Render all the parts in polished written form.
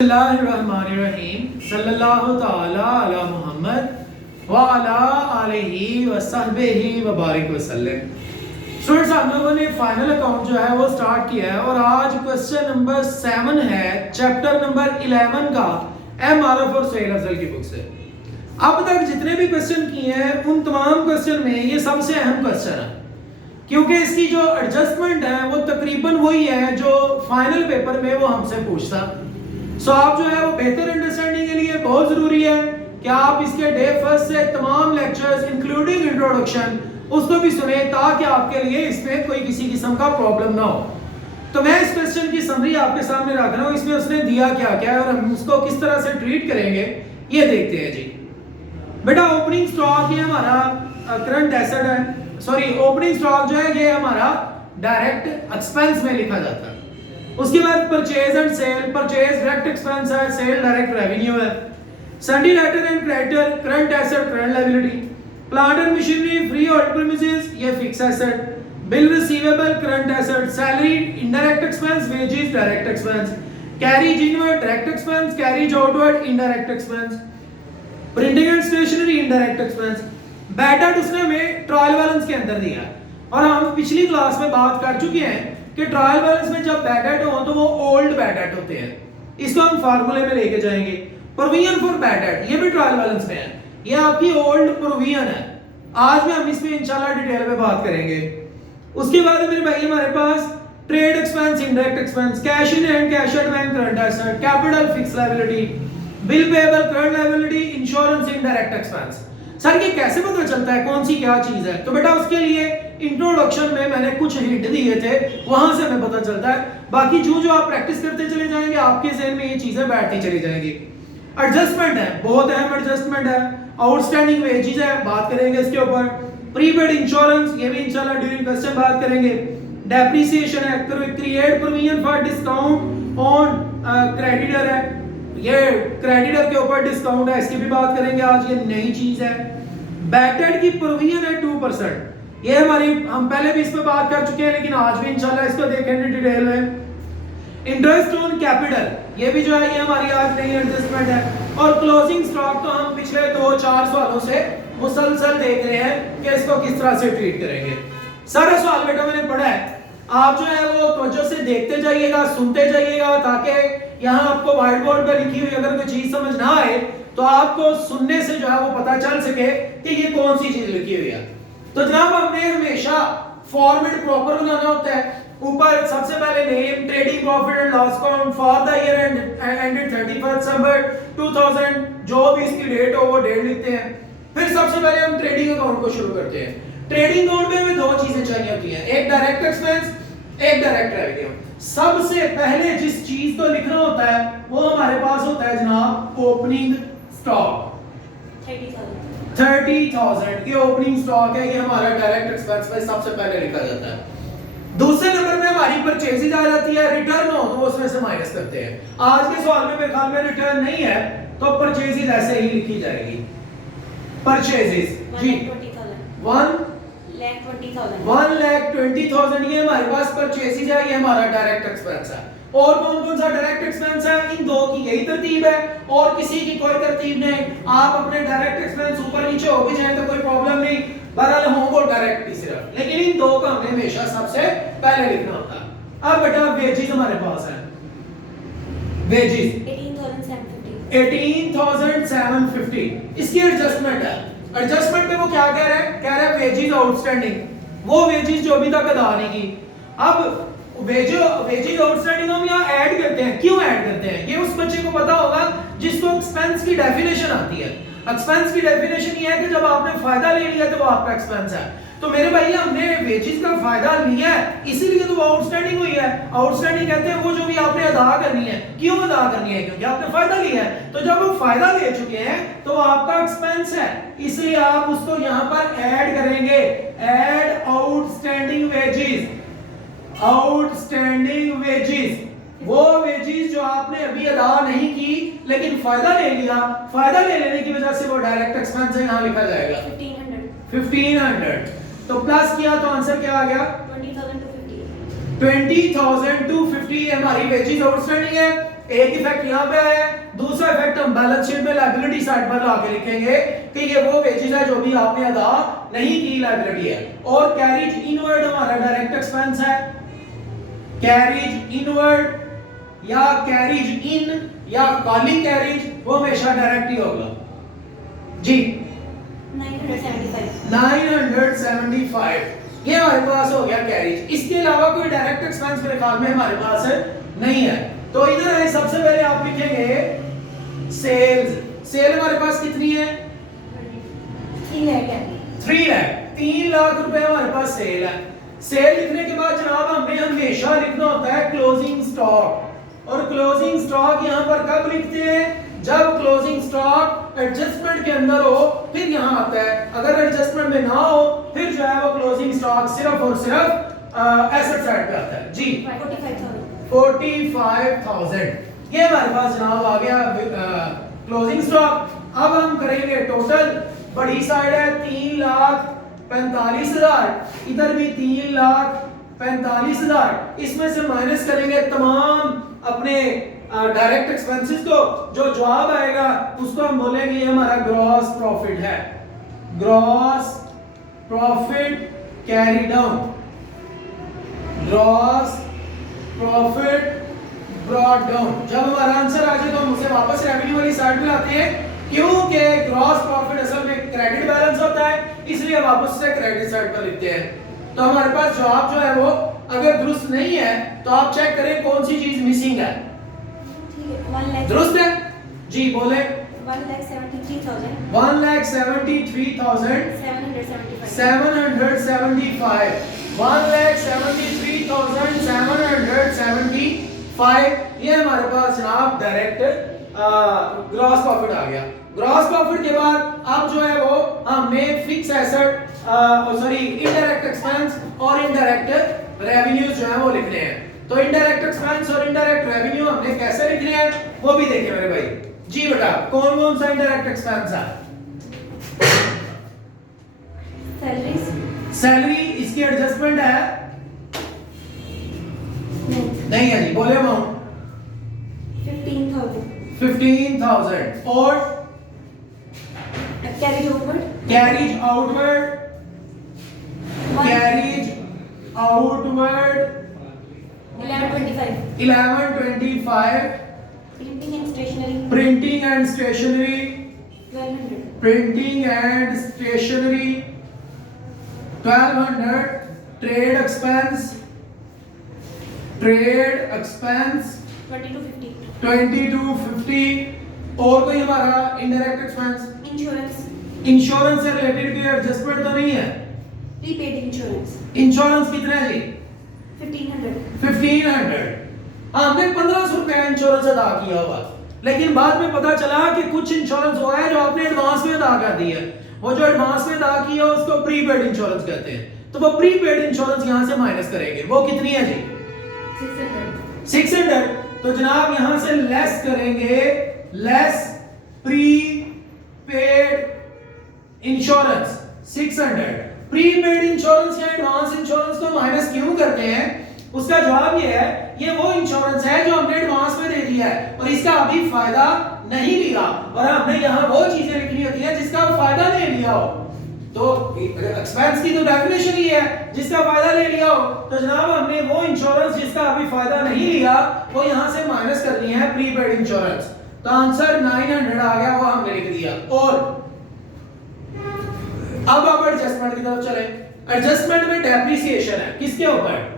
बिस्मिल्लाहिर्रहमानिर्रहीम सल्लल्लाहु ताला अला मुहम्मद व अला आलिहि व सहबिहि व बारिक वसल्लम। स्टूडेंट्स, हम लोगों ने फाइनल अकाउंट जो है वो स्टार्ट किया है और आज क्वेश्चन नंबर 7 है चैप्टर नंबर 11 का एमआरएफ और सुहेल अफजल की बुक से। अब तक जितने भी क्वेश्चन किए हैं उन तमाम क्वेश्चन में ये सबसे अहम क्वेश्चन है, क्योंकि इसकी जो एडजस्टमेंट है वो तकरीबन वही है जो फाइनल पेपर में वो हमसे पूछता। सो आप जो है वो बेहतर अंडरस्टैंडिंग के लिए बहुत जरूरी है कि आप इसके डे फर्स्ट से तमाम लेक्चर्स इंक्लूडिंग इंट्रोडक्शन उसको भी सुने, ताकि आपके लिए इसमें कोई किसी किस्म का प्रॉब्लम ना हो। तो मैं इस क्वेश्चन की समरी आपके सामने रख रहा हूँ, इसमें उसने दिया क्या क्या है और हम उसको किस तरह से ट्रीट करेंगे ये देखते हैं। जी बेटा, ओपनिंग स्टॉक ये हमारा करंट एसेट है, सॉरी ओपनिंग स्टॉक जो है ये हमारा डायरेक्ट एक्सपेंस में लिखा जाता है। उसके बाद purchase and sale, purchase direct expense है, सेल डायरेक्ट रेवेन्यू है। Sundry debtor and creditor, current asset current liability. Plant and machinery freehold premises ये fix asset. Bill receivable current asset. Salary indirect expense, wages direct expense. Carriage inward direct expense, carriage outward indirect expense. Printing and stationery indirect expense. Bad debt उसने हमें trial balance के अंदर दिया है और हम पिछली क्लास में बात कर चुके हैं कि ट्रायल बैलेंस में जब बैड डेट हो तो वो ओल्ड बैड डेट होते हैं। इसको हम फार्मूले में लेके जाएंगे। प्रोविजन फॉर बैड डेट ये भी ट्रायल बैलेंस में है, ये आपकी ओल्ड प्रोविजन है। आज में हम इसमें इंशाल्लाह डिटेल में बात करेंगे। उसके बाद मेरे भाई हमारे पास trade expense, indirect expense, cash in hand, cash at bank current asset, capital fix liability, bill payable current liability, insurance indirect expense. Sir ये कैसे पता चलता है कौन सी क्या चीज है? तो बेटा उसके लिए इंट्रोडक्शन में मैंने कुछ हिंट दिए थे, वहां से हमें पता चलता है। बाकी जो आप प्रैक्टिस करते चले जाएंगे आपके ज़हन में ये चीजें बैठती चली जाएंगी। एडजस्टमेंट है, बहुत अहम एडजस्टमेंट है। आउटस्टैंडिंग वेजेस है, बात करेंगे इसके ऊपर। प्रीपेड इंश्योरेंस ये भी इंशाल्लाह ड्यूरिंग क्वेश्चन बात करेंगे। डेप्रिसिएशन है, create provision for discount on creditor है, ये क्रेडिटर के ऊपर डिस्काउंट है, इसकी भी बात करेंगे आज, ये नई चीज है। बैड डेट की प्रोविजन है 2%, ये हमारी हम पहले भी इस पे बात कर चुके हैं लेकिन आज भी इंशाल्लाह इसको देखेंगे डिटेल में। इंटरेस्ट ऑन कैपिटल ये भी जो है ये हमारी आज नई एडजस्टमेंट है। और क्लोजिंग स्टॉक तो हम पिछले 2-4 सालों से मुसलसल देख रहे हैं कि इसको किस तरह से ट्रीट करेंगे। सारा सवाल बेटा मैंने पढ़ा है, आप जो है वो तवज्जो से देखते जाइएगा, सुनते जाइएगा, ताकि यहाँ आपको व्हाइट बोर्ड पे लिखी हुई अगर कोई चीज समझ ना आए तो आपको सुनने से जो है वो पता चल सके कि ये कौन सी चीज लिखी हुई है। तो जनाब हमने हमेशा फॉर्मेट प्रॉपर बनाना होता है। ऊपर सबसे पहले name, trading profit and loss account for the year ended 31 दिसंबर 2000, जो भी इसकी डेट हो वो डेट लिखते हैं। फिर सबसे पहले हम ट्रेडिंग अकाउंट को शुरू करते हैं। ट्रेडिंग अकाउंट में हमें दो चीजें चाहिए होती हैं, एक डायरेक्ट एक्सपेंस, एक डायरेक्ट रेवेन्यू। सबसे पहले जिस चीज को लिखना होता है वो हमारे पास होता है जनाब ओपनिंग स्टॉक। 30,000 ये ओपनिंग स्टॉक है, ये हमारा डायरेक्ट एक्सपेंस में सबसे पहले लिखा जाता है। दूसरे नंबर पे हमारी परचेजेज आ जाती है, रिटर्न हो तो उसमें से माइनस करते हैं। आज के सवाल में मेरे ख्याल में रिटर्न नहीं है तो परचेजेज ऐसे ही लिखी जाएगी। परचेजेज जी 1,20,000 ये हमारे पास परचेजेज है, ये हमारा डायरेक्ट एक्सपेंस है। और कौन कौन सा डायरेक्ट एक्सपेंस है? इन दो की यही तरतीब है और किसी की कोई तरतीब नहीं। आप अपने डायरेक्ट एक्सपेंस ऊपर नीचे हो भी जाए तो कोई प्रॉब्लम नहीं, बहरहाल होंगे डायरेक्ट ही सिर्फ, लेकिन इन दो का हमें हमेशा सबसे पहले लिखना होता है। अब बेटा वेजेस हमारे पास है, वेजेस 18,750 इसकी एडजस्टमेंट है। एडजस्टमेंट में वो क्या कह रहा है? कह रहा है वेजेस आउटस्टैंडिंग, वो वेजेस जो अभी तक अदा नहीं की। अब वेजेस आउटस्टैंडिंग हम यहाँ ऐड करते हैं। क्यों ऐड करते हैं? ये उस बच्चे को पता होगा जिसको एक्सपेंस की डेफिनेशन आती है। एक्सपेंस की डेफिनेशन ये है कि जब आपने फायदा ले लिया तो वो आपका एक्सपेंस है। तो मेरे भाई हमने वेजेस का फायदा लिया है इसीलिए तो वो आउटस्टैंडिंग हुई है। आउटस्टैंडिंग कहते हैं वो जो भी आपने अदा करनी है। क्यों अदा करनी है? क्योंकि आपने फायदा लिया है। तो जब आप फायदा ले चुके हैं तो आपका एक्सपेंस है, इसलिए आप उसको यहाँ पर ऐड करेंगे। Add outstanding wages, outstanding wages वो वेजेस जो आपने अभी अदा नहीं की लेकिन फायदा ले लिया, फायदा ले लेने की वजह से वो डायरेक्ट एक्सपेंस है, यहाँ लिखा जाएगा 1500। तो प्लस किया तो आंसर क्या आ गया? 20,000 to 50 हमारी वेजेस आउटस्टैंडिंग है। एक इफेक्ट यहाँ पे है, दूसरा इफेक्ट हम बैलेंस शीट में लायबिलिटी साइड पर लाके लिखेंगे कि ये वो वेजेस है जो भी आपने अदा नहीं की, लायबिलिटी है। और कैरिज इनवर्ड हमारा डायरेक्ट एक्सपेंस है, कैरिज इनवर्ड या कैरिज इन या कॉलिंग कैरिज वो हमेशा डायरेक्ट ही होगा जी। 975 ये हमारे पास हो गया कैरिज। इसके अलावा कोई डायरेक्ट एक्सपेंस मेरे ख्याल में हमारे पास नहीं है। तो इधर है, सबसे पहले आप लिखेंगे सेल्स। सेल हमारे पास कितनी है? 3 लाख है। 3 लाख रुपए हमारे पास सेल है। सेल लिखने के बाद जनाब हमें हमेशा लिखना होता है क्लोजिंग स्टॉक। और क्लोजिंग स्टॉक यहां पर कब लिखते हैं? जब क्लोजिंग स्टॉक एडजस्टमेंट के अंदर हो फिर यहां आता है। अगर एडजस्टमेंट में ना हो फिर जो है वो क्लोजिंग स्टॉक सिर्फ और सिर्फ एसेट साइड पे आता है जी। 45,000 ये हमारे पास जनाब आ गया क्लोजिंग स्टॉक। अब हम करेंगे टोटल। बड़ी साइड है 3,45,000, इधर भी 3,45,000। इसमें से माइनस करेंगे तमाम अपने डायरेक्ट एक्सपेंसेस को। जो जवाब आएगा उसको हम बोलेंगे ये हमारा ग्रॉस प्रॉफिट है। Gross profit carry down, gross profit brought down. जब हमारा आंसर आ जाए तो हम उसे वापस रेवेन्यू वाली साइड पे लाते हैं, क्योंकि ग्रॉस प्रॉफिट असल में क्रेडिट बैलेंस होता है, इसलिए वापस से क्रेडिट साइड पर लिखते हैं। तो हमारे पास जवाब जो है वो अगर दुरुस्त नहीं है तो आप चेक करें कौन सी चीज मिसिंग है। दुरुस्त है जी, बोले 1,73,000 1,73,775 1,73,775 ये हमारे पास जनाब डायरेक्ट ग्रॉस प्रॉफिट आ गया। ग्रॉस प्रॉफिट के बाद अब जो है वो हमने fix asset sorry indirect expense और इनडायरेक्ट रेवेन्यूज जो है वो लिखने हैं। तो इनडायरेक्ट एक्सपेंस और इनडायरेक्ट रेवेन्यू हमने कैसे लिखने हैं वो भी देखिए मेरे भाई जी। बेटा कौन कौन सा इनडायरेक्ट एक्सपेंस है? सैलरी इसकी एडजस्टमेंट है नहीं है जी, बोले अमाउंट 15,000 और carriage outward 1125 printing and stationery 1200 trade expense 2250 और कोई हमारा इनडायरेक्ट एक्सपेंस इंश्योरेंस से रिलेटेड कोई एडजस्टमेंट तो नहीं है? प्रीपेड इंश्योरेंस कितना है जी? 1500 हमने 1500 रुपए का इंश्योरेंस अदा किया हुआ, लेकिन बाद में पता चला कि कुछ इंश्योरेंस हुआ है जो आपने एडवांस में अदा कर दी है। वो जो एडवांस में अदा किया उसको प्रीपेड इंश्योरेंस कहते हैं। तो वो प्रीपेड इंश्योरेंस यहां से माइनस करेंगे, वो कितनी है जी? 600। तो जनाब यहां से लेस करेंगे, less prepaid insurance 600। Prepaid insurance या एडवांस इंश्योरेंस को माइनस क्यों करते हैं? उसका जवाब ये है, ये वो इंश्योरेंस है जो हमने एडवांस में दे दिया है और इसका अभी फायदा नहीं लिया, और हमने यहाँ वो चीजें लिखनी होती है जिसका फायदा ले लिया हो। तो एक्सपेंस की तो डेफिनेशन ही है जिसका फायदा ले लिया हो। तो जनाब हमने वो इंश्योरेंस जिसका अभी फायदा नहीं लिया वो यहाँ से माइनस करनी है प्रीपेड इंश्योरेंस। तो आंसर 900 आ गया, वो हमने लिख दिया। और अब आप एडजस्टमेंट की तरफ चले। एडजस्टमेंट में डेप्रिसिएशन है, किसके ऊपर?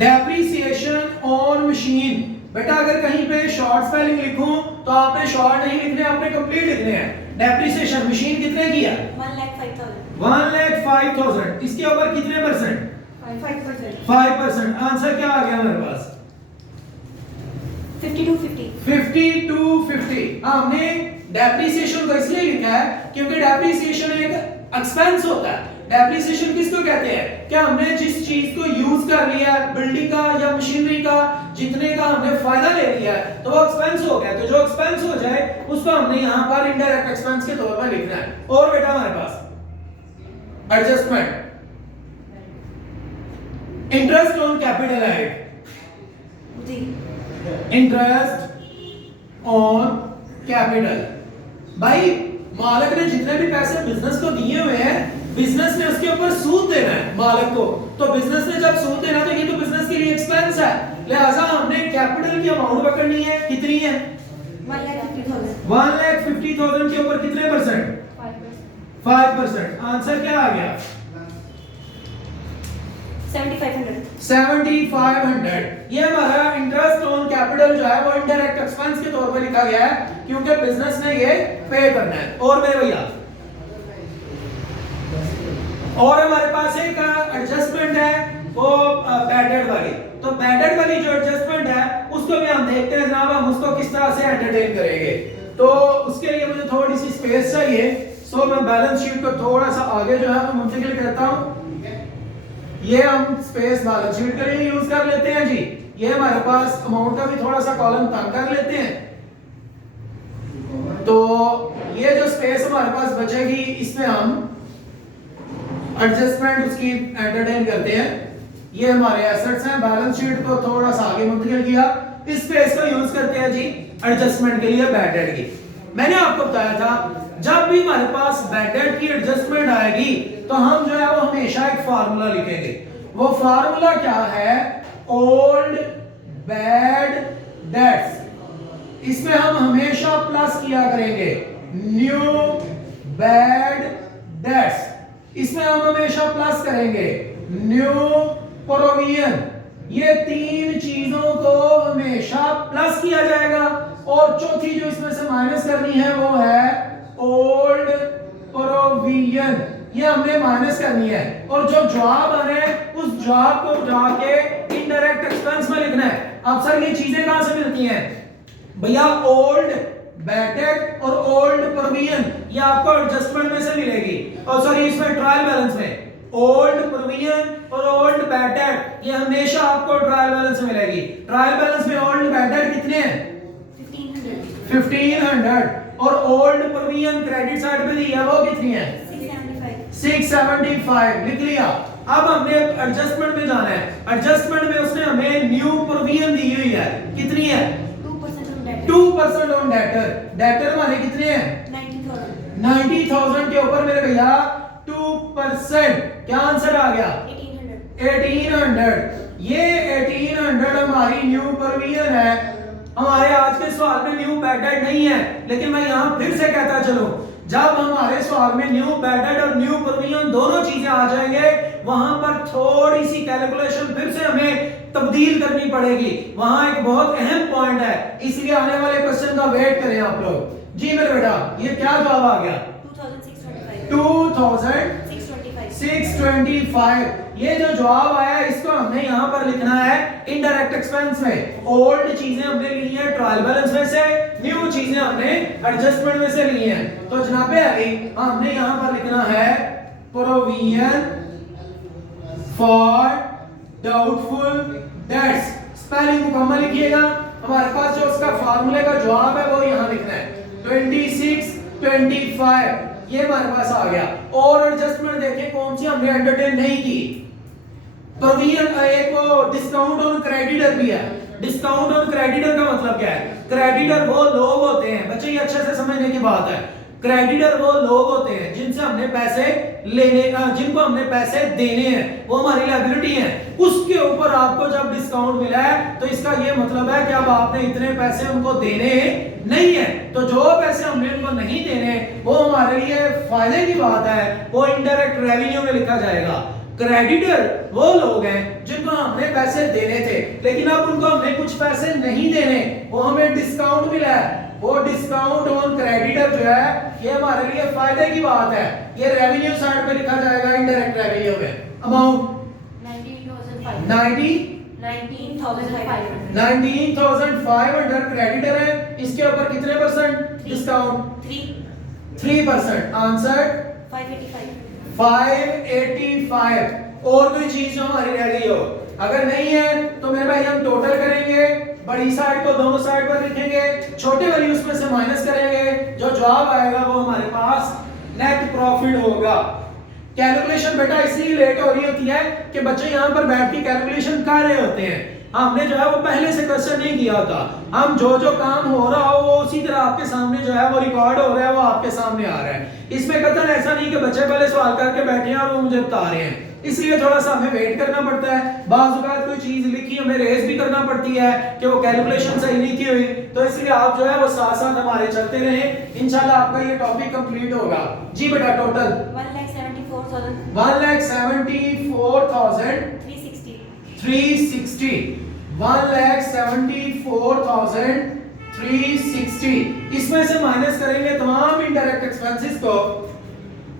Depreciation on machine. बेटा अगर कहीं पे शॉर्ट स्पेलिंग लिखूं तो आपने शॉर्ट नहीं लिखने, आपने कंप्लीट लिखने हैं। डेप्रिसिएशन मशीन कितने की है? 1,05,000। इसके ऊपर कितने परसेंट? 5%। आंसर क्या आ गया हमारे पास? 5250। हमने डेप्रिसिएशन को इसलिए लिखा है क्योंकि डेप्रिसिएशन एक एक्सपेंस होता है। डेप्रिसिएशन किसको कहते हैं? क्या हमने जिस चीज को यूज कर लिया है, बिल्डिंग का या मशीनरी का, जितने का हमने फायदा ले लिया है तो वो एक्सपेंस हो गया। तो जो एक्सपेंस हो जाए उसको हमने यहाँ पर इनडायरेक्ट एक्सपेंस के तौर पर लिखना है। और बेटा हमारे पास adjustment, interest on capital add interest on capital. भाई मालिक ने जितने भी पैसे बिजनेस को दिए हुए हैं, बिजनेस ने उसके ऊपर सूद देना है मालिक को। तो बिजनेस ने जब सूद देना तो ये तो बिजनेस के लिए एक्सपेंस है, लिहाजा हमने कैपिटल की अमाउंट पकड़नी है। कितनी है? 1,50,000। 1,50,000 के ऊपर कितने परसेंट? 5%। आंसर क्या आ गया? 7,500। 7,500। ये हमारा इंटरेस्ट ऑन कैपिटल जो है वो इनडायरेक्ट एक्सपेंस के तौर पे लिखा गया है, क्योंकि बिजनेस ने ये पे करना है। और मेरे भैया, और हमारे पास एक एडजस्टमेंट है वो बैडेड वाली। तो बैडेड वाली जो एडजस्टमेंट है उसको भी हम देखते हैं जनाब, हम उसको किस तरह से एंटरटेन करेंगे। तो उसके लिए मुझे थोड़ी सी स्पेस चाहिए, सो मैं बैलेंस शीट को थोड़ा सा आगे जो है वो मुंतकिल करता हूं। ये हम स्पेस बैलेंस शीट के लिए यूज कर लेते हैं जी। ये हमारे पास अमाउंट का भी थोड़ा सा कॉलम तंग कर लेते हैं। तो ये जो स्पेस हमारे पास बचेगी इसमें हम एडजस्टमेंट उसकी एंटरटेन करते हैं। ये हमारे एसेट्स हैं, बैलेंस शीट को थोड़ा सा आगे मुंतकिल किया, इस स्पेस को यूज करते हैं जी एडजस्टमेंट के लिए बैड डेट की। मैंने आपको बताया था जब भी हमारे पास बैड डेट की एडजस्टमेंट आएगी तो हम जो है वो हमेशा एक फार्मूला लिखेंगे। वो फार्मूला क्या है? Old bad debts. इसमें हम हमेशा प्लस किया करेंगे न्यू बैड डेट्स। इसमें हम हमेशा प्लस करेंगे न्यू प्रोविजन। ये तीन चीजों को हमेशा प्लस किया जाएगा। और चौथी जो इसमें से माइनस करनी है वो है ओल्ड प्रोविजन, ये हमने माइनस करनी है। और जो जवाब आ रहे हैं उस जवाब को जाके इनडायरेक्ट एक्सपेंस में लिखना है। अब सर ये चीजें कहां से मिलती हैं? भैया ओल्ड बैड डेट और ओल्ड प्रोविजन ये आपको एडजस्टमेंट में से मिलेगी, और सॉरी इसमें ट्रायल बैलेंस में। ओल्ड प्रोविजन और ओल्ड बैड डेट ये हमेशा आपको ट्रायल बैलेंस में मिलेगी। ट्रायल बैलेंस में ओल्ड बैड डेट कितने हैं? 1500। और ओल्ड प्रोविजन क्रेडिट साइड पे दी है वो कितनी है? 675। लिख लिया। अब हमने एडजस्टमेंट में जाना है। एडजस्टमेंट में उसने हमें न्यू प्रोविजन दी हुई है, कितनी है? 2% ऑन डेटर। डेटर हमारे कितने हैं? 90,000 के ऊपर मेरे भैया 2%। क्या आंसर आ गया? 1800। ये 1800 हमारी न्यू प्रोविजन है। हमारे आज के सवाल में न्यू बैड डेट नहीं है, लेकिन मैं यहां फिर से कहता चलूं, जब हमारे सवाल में न्यू बैड डेट और न्यू प्रोविजन दोनों चीजें आ जाएंगे, वहां पर थोड़ी सी कैलकुलेशन फिर से हमें तब्दील करनी पड़ेगी। वहां एक बहुत अहम पॉइंट है, इसलिए आने वाले क्वेश्चन का वेट करें आप लोग। जी मेरे बेटा, ये क्या जवाब आ गया? 2625। ये जो जवाब आया इसको हमने यहां पर लिखना है इनडायरेक्ट एक्सपेंस में। ओल्ड चीजें हमने ली हैं ट्रायल बैलेंस में से, न्यू चीजें हमने एडजस्टमेंट में से ली हैं। तो जनाबे अली हमने यहां पर लिखना है provision for doubtful debts. Spelling मुकम्मल लिखिएगा। हमारे पास जो उसका फार्मूले का जवाब है वो यहां लिखना है 2625। ये हमारे पास आ गया। और एडजस्टमेंट देखिए कौन सी हमने एंटरटेन नहीं की। प्रोविजन एक वो डिस्काउंट ऑन क्रेडिटर भी है। डिस्काउंट ऑन क्रेडिटर का मतलब क्या है? क्रेडिटर वो लोग होते हैं, बच्चे ये अच्छे से समझने की बात है। क्रेडिटर वो लोग होते हैं जिनसे हमने पैसे लेने, जिनको हमने पैसे देने हैं, वो हमारी लायबिलिटी है। उसके ऊपर आपको जब डिस्काउंट मिला है तो इसका ये मतलब है कि अब आपने इतने पैसे उनको देने नहीं है। तो जो पैसे हमने उनको नहीं देने वो हमारे लिए फायदे की बात है, वो इनडायरेक्ट रेवेन्यू में लिखा जाएगा। क्रेडिटर वो लोग हैं जिनको हमने पैसे देने थे, लेकिन अब उनको हमने कुछ पैसे नहीं देने, वो हमें डिस्काउंट मिला है। वो डिस्काउंट ऑन क्रेडिटर जो है ये हमारे लिए फायदे की बात है। ये रेवेन्यू साइड पे लिखा जाएगा इनडायरेक्ट रेवेन्यू में। अमाउंट 19,500 क्रेडिटर है, इसके ऊपर कितने परसेंट डिस्काउंट? 3%। आंसर 585। और कोई चीज जो हमारी रह गई हो, अगर नहीं है तो मेरे भाई हम टोटल करेंगे, बड़ी साइड को दोनों साइड पर लिखेंगे, छोटे वाली उसमें से माइनस करेंगे, जो जवाब आएगा वो हमारे पास नेट प्रॉफिट होगा। कैलकुलेशन बेटा इसलिए लेट हो रही होती है कि बच्चे यहाँ पर बैठ के कैलकुलेशन कर रहे होते हैं। हमने जो है वो पहले से क्वेश्चन नहीं किया होता। हम जो जो काम हो रहा हो वो उसी तरह आपके सामने जो है वो रिकॉर्ड हो रहा है, वो आपके सामने आ रहा है। इसमें कतई ऐसा नहीं कि बच्चे पहले सवाल करके बैठे हैं और वो मुझे बता रहे हैं, इसलिए थोड़ा सा हमें वेट करना पड़ता है। बाज़ औक़ात कोई चीज लिखी हमें रेज भी करना पड़ती है कि वो कैलकुलेशन सही नहीं की हुई, तो इसलिए आप जो है वो साथ साथ हमारे चलते रहें, इंशाल्लाह आपका ये टॉपिक कंप्लीट होगा। जी बेटा टोटल 1,74,360 1,74,360। इसमें से माइनस करेंगे तमाम इनडायरेक्ट एक्सपेंसेस को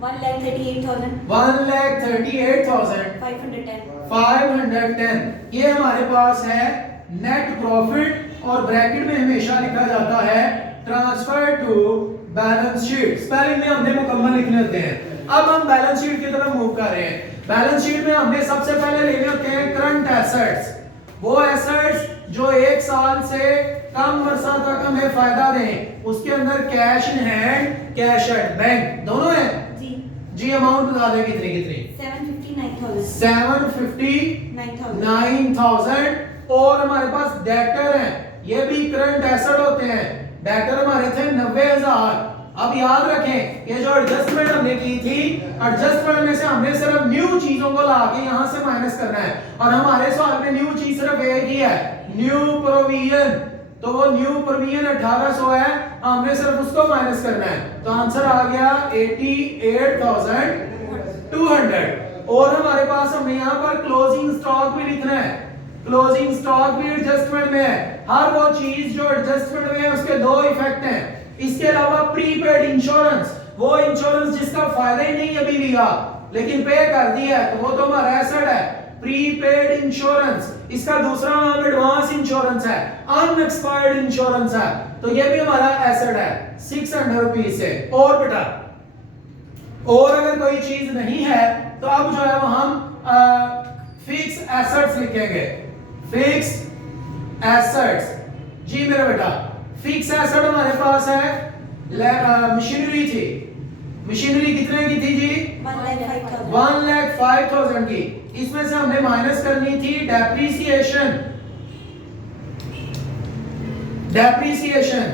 1,38,510। ये हमारे पास है नेट प्रॉफिट और ब्रैकेट में हमेशा लिखा जाता है transfer to balance sheet. Spelling में हमने मुकम्मल लिखने होते हैं। अब हम बैलेंस शीट की तरफ मूव कर रहे हैं। बैलेंस शीट में हमने सबसे पहले लेने होते हैं करंट एसेट्स, वो एसेट्स जो 1 साल से कम वर्षा तक हमें फायदा दें। उसके अंदर cash in hand, cash at bank दोनों है जी। अमाउंट बता दें कितनी कितनी? 759,000। और हमारे पास डेटर हैं, ये भी करंट एसेट होते हैं। डेटर हमारे थे 90,000। अब याद रखें ये जो एडजस्टमेंट हमने की थी, एडजस्टमेंट में से हमने सिर्फ न्यू चीजों को लाके यहां से माइनस करना है, और हमारे सवाल में न्यू चीज सिर्फ एक ही है, न्यू प्रोविजन। तो वो न्यू प्रोविजन 1800 है, हमने सिर्फ उसको माइनस करना है, तो आंसर आ गया 88,200। और हमारे पास हमने यहाँ पर क्लोजिंग स्टॉक भी लिखना है। क्लोजिंग स्टॉक भी एडजस्टमेंट में है। हर वो चीज जो एडजस्टमेंट में है उसके दो इफेक्ट हैं। इसके अलावा प्रीपेड इंश्योरेंस, वो इंश्योरेंस जिसका फायदा ही नहीं अभी लिया लेकिन पे कर दिया है, तो वो तो हमारा एसेट है, प्रीपेड इंश्योरेंस। इसका दूसरा नाम एडवांस इंश्योरेंस है, अनएक्सपायर्ड इंश्योरेंस है, तो ये भी हमारा एसेट है 600 रुपीस से। और बेटा और अगर कोई चीज नहीं है तो अब जो है वो हम फिक्स एसेट्स लिखेंगे। फिक्स एसेट्स जी मेरा बेटा, फिक्स एसेट हमारे पास है मशीनरी थी। मशीनरी कितने की थी जी? 1,05,000 की। इसमें से हमने माइनस करनी थी डेप्रिसिएशन। डेप्रिसिएशन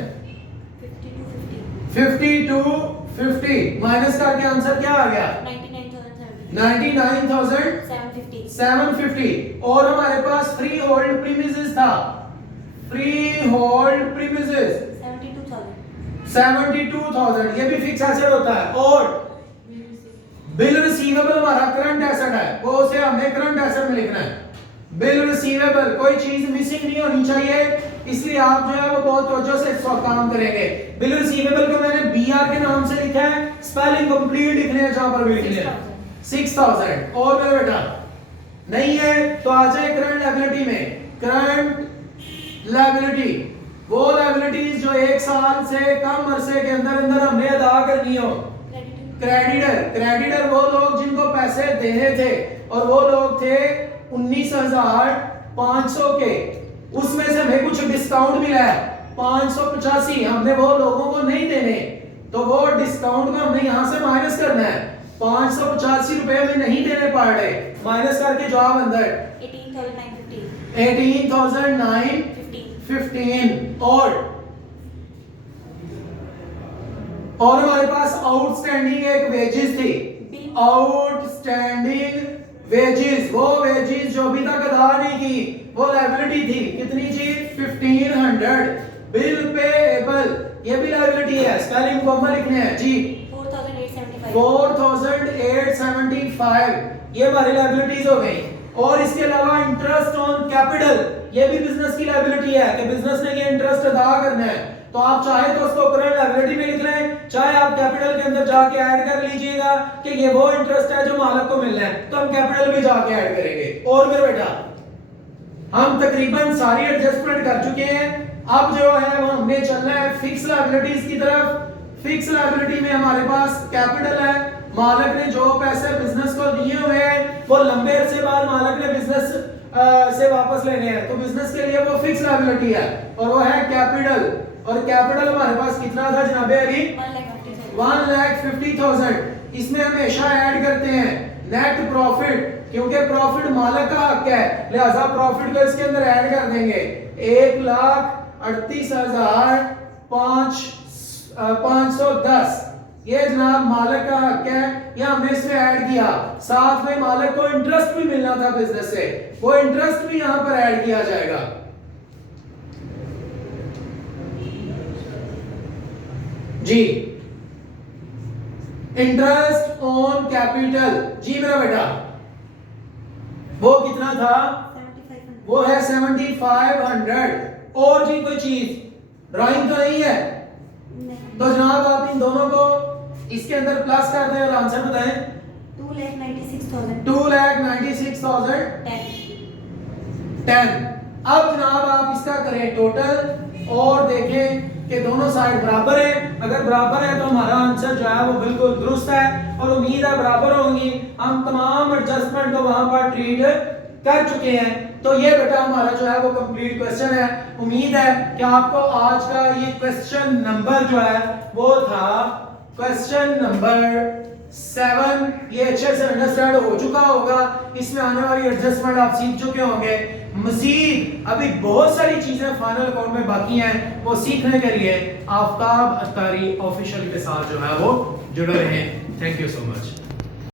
5250 माइनस करके आंसर क्या आ गया? 99,750। और हमारे पास फ्री होल्ड प्रीमिसेस था, फ्री होल्ड प्रीमिसेस 72,000, ये भी फिक्स एसेट होता है। और बिल रिसीवेबल हमारा करंट एसेट है, वो उसे हमने करंट एसेट में लिखना है। बिल रिसीवेबल, कोई चीज मिसिंग नहीं होनी चाहिए, इसलिए आप जो है वो बहुत तवज्जो से इस वक्त काम करेंगे। बिल रिसीवेबल को मैंने बीआर के नाम से लिखा है, स्पेलिंग कंप्लीट लिखने हैं जहां पर भी लिखने हैं 6,000। और मेरा बेटा नहीं है तो आ जाए करंट लायबिलिटी में। करंट लायबिलिटी वो लायबिलिटीज जो 1 साल से कम अरसे के अंदर अंदर हमने अदा करनी हो। क्रेडिटर, क्रेडिटर वो लोग जिनको पैसे देने थे और वो लोग थे 19,500 के, उसमें से हमें कुछ डिस्काउंट मिला है 585, हमने वो लोगों को नहीं देने, तो वो डिस्काउंट को हमने यहाँ से माइनस करना है। 585 रुपए में नहीं देने पड़ रहे, माइनस करके जवाब अंदर 18,915। और हमारे पास आउटस्टैंडिंग एक वेजेस थी, आउटस्टैंडिंग वेजेस, वो वेजेस जो अभी तक अदा नहीं की वो लायबिलिटी थी, कितनी थी? 1500। बिल पेएबल ये भी लायबिलिटी है, स्पेलिंग को हम लिखने हैं जी 4,875, ये हमारी लायबिलिटीज हो गई। और इसके अलावा इंटरेस्ट ऑन कैपिटल, ये भी बिजनेस की लायबिलिटी है कि बिजनेस ने ये इंटरेस्ट अदा करना है, तो आप चाहे तो उसको करंट लायबिलिटी में लिख लें, चाहे आप कैपिटल के अंदर जाके ऐड कर लीजिएगा कि ये वो इंटरेस्ट है जो मालिक को मिलना है, तो हम कैपिटल भी जाके ऐड करेंगे। और मेरे बेटा हम तकरीबन सारी एडजस्टमेंट कर चुके हैं, अब जो है वो हमें चलना है फिक्स लायबिलिटीज की तरफ। फिक्स लायबिलिटी में हमारे पास कैपिटल है, मालिक ने जो पैसे बिजनेस को दिए हुए हैं वो लंबे अरसे बाद मालिक ने बिजनेस से वापस लेने हैं, तो बिजनेस के लिए वो फिक्स लायबिलिटी है और वो है कैपिटल। और कैपिटल हमारे पास कितना था जनाबे अली? 1,50,000। इसमें हमेशा ऐड करते हैं नेट प्रॉफिट, क्योंकि प्रॉफिट मालिक का हक है, लिहाजा प्रॉफिट को इसके अंदर ऐड कर देंगे। 1,38,510 ये जनाब मालिक का हक है, ये हमने इसमें ऐड किया। साथ में मालिक को इंटरेस्ट भी मिलना था बिजनेस से, वो इंटरेस्ट भी यहां पर ऐड किया जाएगा। जी इंटरेस्ट ऑन कैपिटल, जी मेरा बेटा वो कितना था? 7500 वो है 7500। और जी कोई चीज ड्राइंग तो नहीं है? नहीं। तो जनाब आप इन दोनों को इसके अंदर प्लस कर दें और आंसर बताएं। 2,96,000 2,96,010। 10 अब जनाब आप इसका करें टोटल और देखें कि दोनों साइड बराबर है। अगर बराबर है तो हमारा आंसर जो है वो बिल्कुल दुरुस्त है और उम्मीद है बराबर होंगी। हम तमाम एडजस्टमेंट को वहां पर ट्रीट कर चुके हैं। तो ये बेटा हमारा जो है वो कंप्लीट क्वेश्चन है। उम्मीद है कि आपको आज का ये क्वेश्चन नंबर जो है वो था क्वेश्चन नंबर 7, ये अच्छे से अंडरस्टैंड हो चुका होगा। इसमें आने वाली एडजस्टमेंट आप सीख चुके होंगे। मजीद अभी बहुत सारी चीजें फाइनल अकाउंट में बाकी हैं, वो सीखने के लिए आफ्ताब अत्तारी ऑफिशियल के साथ जो है वो जुड़े रहें। Thank you so much.